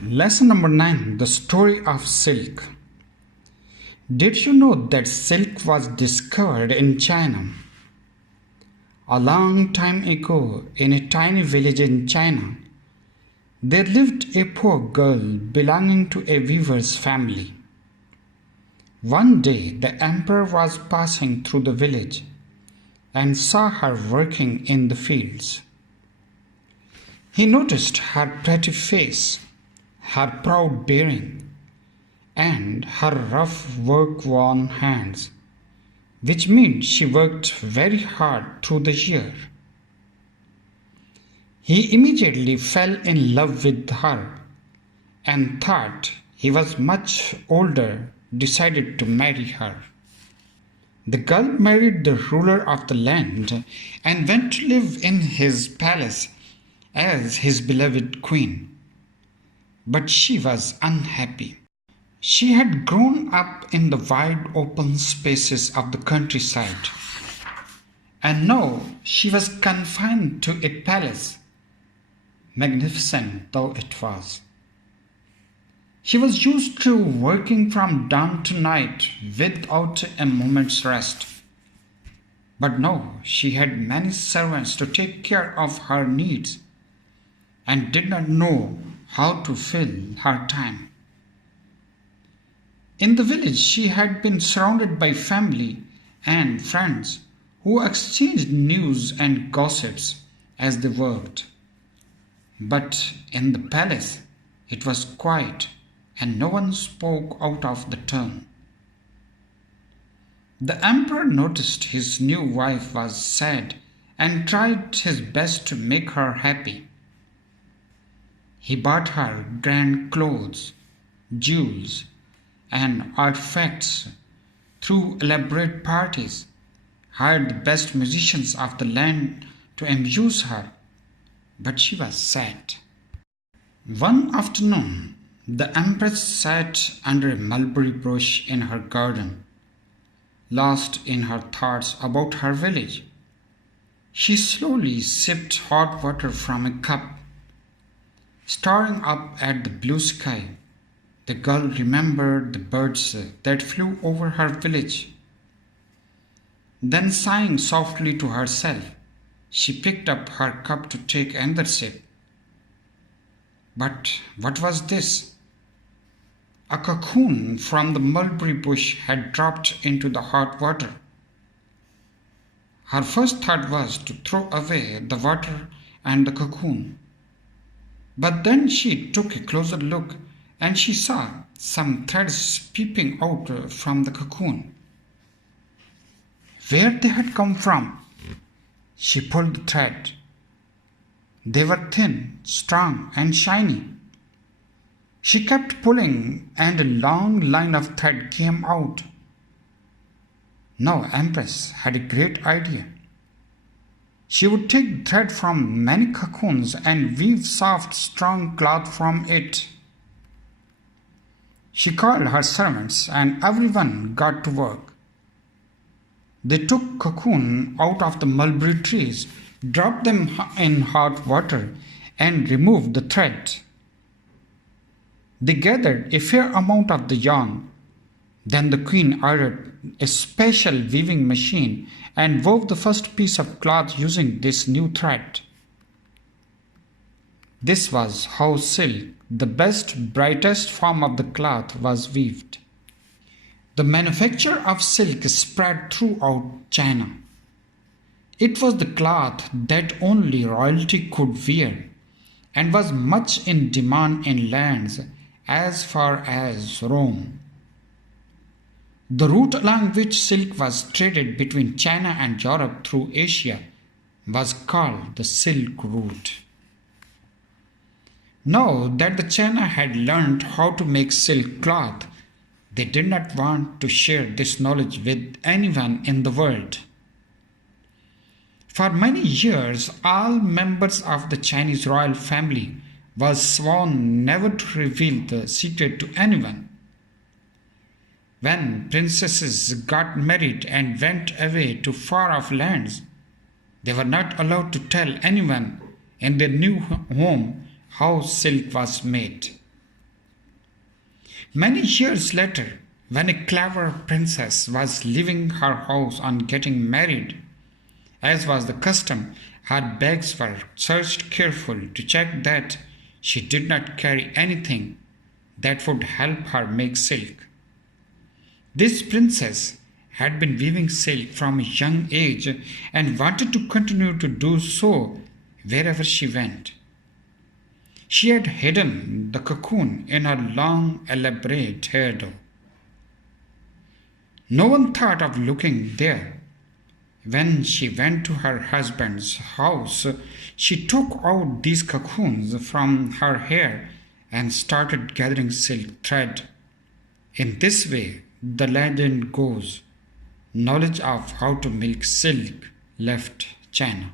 Lesson number 9, the story of silk. Did you know that silk was discovered in China? A long time ago, in a tiny village in China, there lived a poor girl belonging to a weaver's family. One day, the emperor was passing through the village and saw her working in the fields. He noticed her pretty face, her proud bearing, and her rough work-worn hands, which meant she worked very hard through the year. He immediately fell in love with her and thought he was much older, decided to marry her. The girl married the ruler of the land and went to live in his palace as his beloved queen. But she was unhappy. She had grown up in the wide open spaces of the countryside, and now she was confined to a palace, magnificent though it was. She was used to working from dawn to night without a moment's rest. But now she had many servants to take care of her needs and did not know how to fill her time. In the village, she had been surrounded by family and friends who exchanged news and gossips as they worked. But in the palace, it was quiet and no one spoke out of the turn. The emperor noticed his new wife was sad and tried his best to make her happy. He bought her grand clothes, jewels, and artifacts, threw elaborate parties, hired the best musicians of the land to amuse her, but she was sad. One afternoon, the empress sat under a mulberry bush in her garden, lost in her thoughts about her village. She slowly sipped hot water from a cup. Staring up at the blue sky, the girl remembered the birds that flew over her village. Then, sighing softly to herself, she picked up her cup to take another sip. But what was this? A cocoon from the mulberry bush had dropped into the hot water. Her first thought was to throw away the water and the cocoon. But then she took a closer look and she saw some threads peeping out from the cocoon. Where they had come from? She pulled the thread. They were thin, strong, and shiny. She kept pulling, and a long line of thread came out. Now Empress had a great idea. She would take thread from many cocoons and weave soft, strong cloth from it. She called her servants, and everyone got to work. They took cocoon out of the mulberry trees, dropped them in hot water, and removed the thread. They gathered a fair amount of the yarn. Then the queen ordered a special weaving machine and wove the first piece of cloth using this new thread. This was how silk, the best, brightest form of the cloth, was weaved. The manufacture of silk spread throughout China. It was the cloth that only royalty could wear and was much in demand in lands as far as Rome. The route along which silk was traded between China and Europe through Asia was called the Silk Route. Now that the China had learned how to make silk cloth, they did not want to share this knowledge with anyone in the world. For many years, all members of the Chinese royal family were sworn never to reveal the secret to anyone. When princesses got married and went away to far-off lands, they were not allowed to tell anyone in their new home how silk was made. Many years later, when a clever princess was leaving her house on getting married, as was the custom, her bags were searched carefully to check that she did not carry anything that would help her make silk. This princess had been weaving silk from a young age and wanted to continue to do so wherever she went. She had hidden the cocoon in her long, elaborate hairdo. No one thought of looking there. When she went to her husband's house, she took out these cocoons from her hair and started gathering silk thread. In this way, the legend goes, knowledge of how to make silk left China.